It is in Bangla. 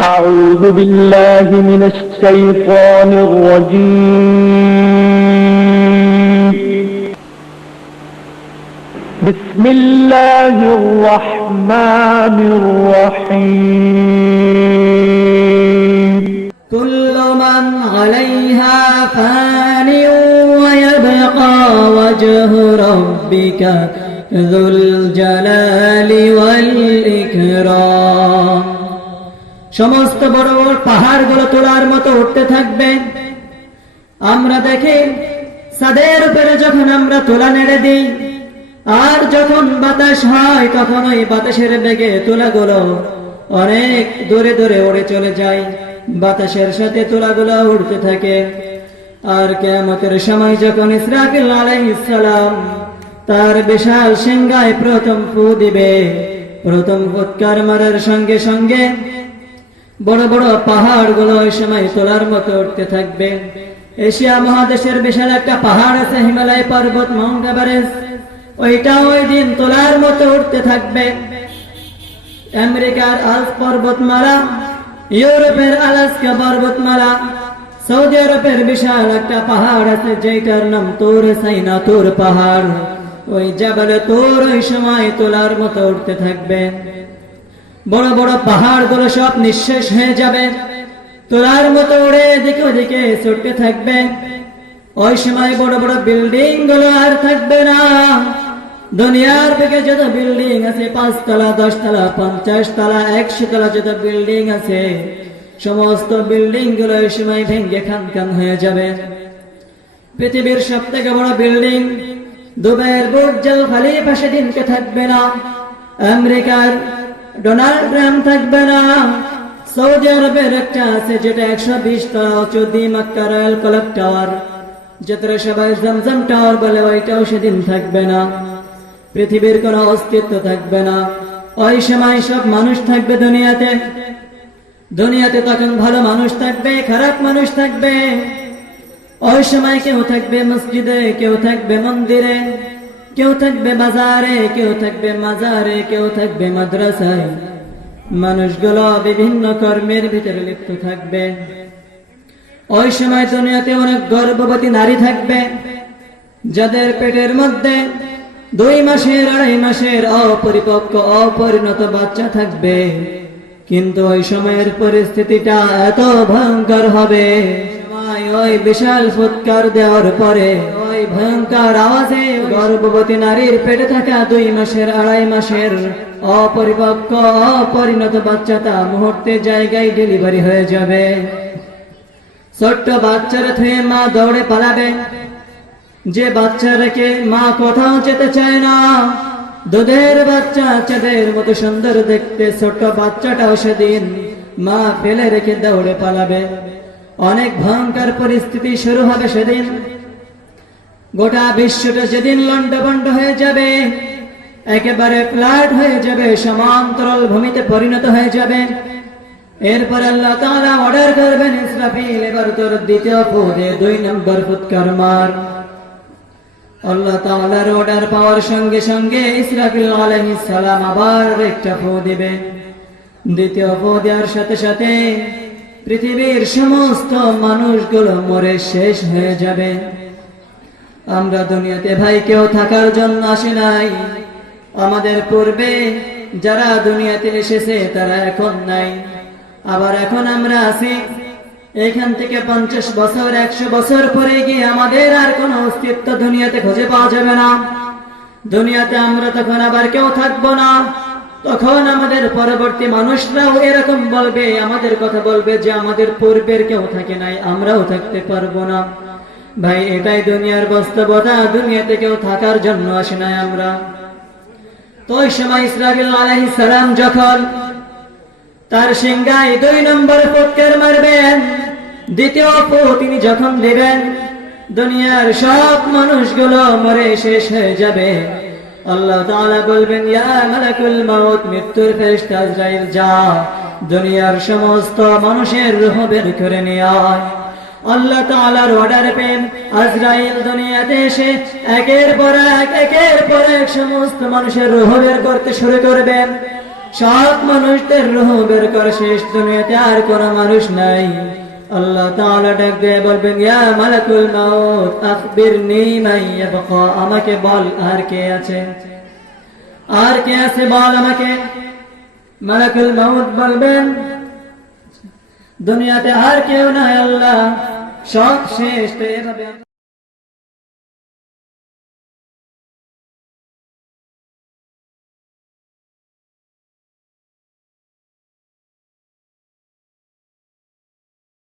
أعوذ بالله من الشيطان الرجيم. بسم الله الرحمن الرحيم. كل من عليها فان ويبقى وجه ربك ذو الجلال والإكرام. সমস্ত বড় বড় পাহাড়গুলো তোলার মতো উঠতে থাকবে। আমরা দেখি ছাদের উপরে যখন আমরা তোলা নেড়ে দিই, আর যখন বাতাস হয় তখন ওই বাতাসের বেগে তোলাগুলো অনেক দূরে দূরে উড়ে চলে যায়। বাতাসের সাথে তোলাগুলো উড়তে থাকে। আর কিয়ামতের সময় যখন ইসরাফিল আলাইহিস সালাম তার বিশাল সিংহায় প্রথম ফু দিবে, প্রথম ফুৎকার মারার সঙ্গে সঙ্গে বড় বড় পাহাড়গুলো ওই সময় তোলার মতো উঠতে থাকবে। এশিয়া মহাদেশের বিশাল একটা পাহাড় আছে, হিমালয় পর্বত, মাউন্ট এভারেস্ট, ওইটা ওই দিন তোলার মতো উঠতে থাকবে। আমেরিকার আল্পস পর্বতমালা, ইউরোপের আলাস্কা পর্বতমালা, সৌদি আরবের বিশাল একটা পাহাড় আছে যেটার নাম তুর সাইনা, তুর পাহাড়, ওই জাবালে তুর ওই সময় তোলার মতো উঠতে থাকবে। বড় বড় পাহাড়গুলো সব নিঃশেষ হয়ে যাবে, তোলার মতো উড়ে এদিকে ওদিকে ছুটতে থাকবে। ওই সময় বড় বড় বিল্ডিং গুলো আর থাকবে না। দুনিয়ার থেকে যত বিল্ডিং আছে, 5 তলা, 10 তলা, 50 তলা, 100 তলা যত বিল্ডিং আছে, সমস্ত বিল্ডিং গুলো ওই সময় ভেঙে খান হয়ে যাবে। পৃথিবীর সব থেকে বড় বিল্ডিং দুবাইয়ের বুর্জ আল খলিফা সেদিনকে থাকবে না। আমেরিকার ডোনাল্ড ট্রাম্প থাকবে না। সৌদি আরবের একটা আছে যেটা 120 তলা উঁচু, মক্কা রয়্যাল ক্লক টাওয়ার, যেটা সবাই জমজম টাওয়ার বলে, ওইটাও সেদিন থাকবে না। পৃথিবীর কোনো অস্তিত্ব থাকবে না। ওই সময় সব মানুষ থাকবে দুনিয়াতে। দুনিয়াতে তখন ভালো মানুষ থাকবে, খারাপ মানুষ থাকবে। ওই সময় কেউ থাকবে মসজিদে, কেউ থাকবে মন্দিরে, কেউ থাকবে বাজারে, কেউ থাকবে মাজারে, কেউ থাকবে মাদ্রাসায়। মানুষগুলো বিভিন্ন কর্মের ভিতরে লিপ্ত থাকবে। ওই সময় দুনিয়াতে অনেক গর্ভবতী নারী থাকবে যাদের পেটের মধ্যে 2 মাসের 2.5 মাসের অপরিপক্ক অপরিণত বাচ্চা থাকবে। কিন্তু ওই সময়ের পরিস্থিতিটা এত ভয়ঙ্কর হবে, ওই বিশাল ফুৎকার দেওয়ার পরে ওই ভয়ঙ্কর আওয়াজে গর্ভবতী নারীর পেটে থাকা 2 মাসের 2.5 মাসের অপরিপক্ক অপরিণত বাচ্চাটা মুহূর্তে জায়গায় ডেলিভারি হয়ে যাবে। ছোট্ট বাচ্চারা থুয়ে মা দৌড়ে পালাবে। যে বাচ্চা রেখে মা কোথাও যেতে চায় না, দুধের বাচ্চা, চাঁদের মতো সুন্দর দেখতে ছোট্ট বাচ্চাটাও সেদিন মা ফেলে রেখে দৌড়ে পালাবে। অনেক ভয়ঙ্কর পরিস্থিতি শুরু হবে সেদিন। গোটা বিশ্বটা যেদিন লন্ডভন্ড হয়ে যাবে, একেবারে ফ্ল্যাট হয়ে যাবে, সমান্তরাল ভূমিতে পরিণত হয়ে যাবে। এরপর আল্লাহ তাআলা অর্ডার করবেন, ইসরাফিল এবার তোর দ্বিতীয় ফু দে, 2 নম্বর ফুৎকার মার। আল্লাহ তাআলার অর্ডার পাওয়ার সঙ্গে সঙ্গে ইসরাফিল আলাইহিস সালাম আবার একটা ফু দিবে। দ্বিতীয় ফু দেওয়ার সাথে সাথে পৃথিবীর সমস্ত মানুষগুলো মরে শেষ হয়ে যাবে। আমরা দুনিয়াতে ভাই কেউ থাকার জন্য আসি নাই। আমাদের পূর্বে যারা দুনিয়াতে এসেছে তারা এখন নাই, আবার এখন আমরা আছি। এখান থেকে 50 বছর 100 বছর পরে গিয়ে আমাদের আর কোনো অস্তিত্ব দুনিয়াতে খুঁজে পাওয়া যাবে না। দুনিয়াতে আমরা তখন আবার কেউ থাকবো না। তখন আমাদের পরবর্তী মানুষরাও এরকম বলবে, আমাদের কথা বলবে যে আমাদের পূর্বের কেউ থাকে নাই, আমরাও থাকতে পারবো না। ভাই এটাই দুনিয়ার বাস্তবতা। দুনিয়াতে কেউ থাকার জন্য আসে নাই আমরা। তো ওই সময় ইসরাফিল আলাইহিস সালাম যখন তার সিংহায় 2 নম্বর ফুৎকার মারবেন, দ্বিতীয় ফু তিনি যখন দিবেন, দুনিয়ার সব মানুষগুলো মরে শেষ হয়ে যাবে। আল্লাহ তাআলা বলবেন, ইয়া মালাকুল মাউত, মৃত্যুর ফেরেশতা আজরাইল, যা দুনিয়ার সমস্ত মানুষের রূহ বের করে নিয়ে আয়। আল্লাহ তাআলার অর্ডার পেন আজরাইল দুনিয়াতে এসে একের পর এক সমস্ত মানুষের রূহ বের করতে শুরু করবেন। সব মানুষদের রূহ বের করে শেষ দুনিয়াতে আর কোনো মানুষ নাই। আল্লাহ তাআলা ডাক দিয়ে বলবেন, ইয়া মালাকুল মাউত আখবিরনি মান ইয়াবকা, আমাকে বল আর কে আছে, আর কে আছে বল আমাকে। মালাকুল মাউত বলবেন, দুনিয়াতে আর কেউ নাই আল্লাহ, সব শেষ। তো এভাবে